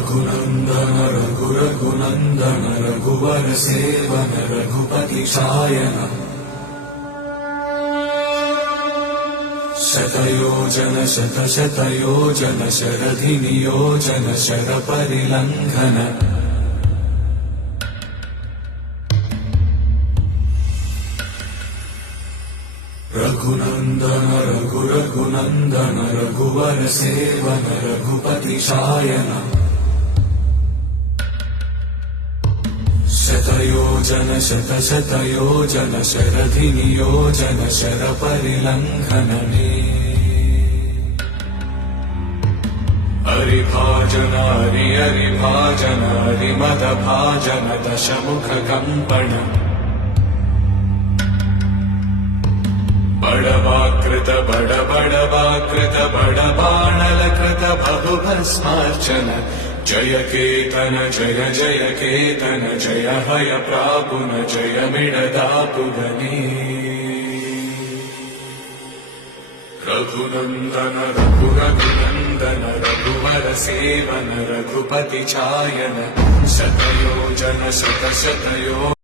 रघुनन्दन रघुनन्दन रघुवर seven Raghupati Shayan शतयोजन शतशतयोजन शरधि नियोजन sir परिलंघन Raghunandan Raghunandan रघुवर seven Raghupati Shayan शतयोजन शतशतयोजन शरधि नियोजन sir परिलंघन हरिभाजन हरिभाजन हरिमद भाजन दशमुख कंपन बड़वाकृत बड़वाकृत बड़बाणलकृत बहुभस्मार्चन जय केतन जय जय केतन जय हय प्रापुन जय मिडदापुगनी रघुनन्दन रघुनन्दन रघुवर सेवन रघुपति चायन शतयोजन शतशतयो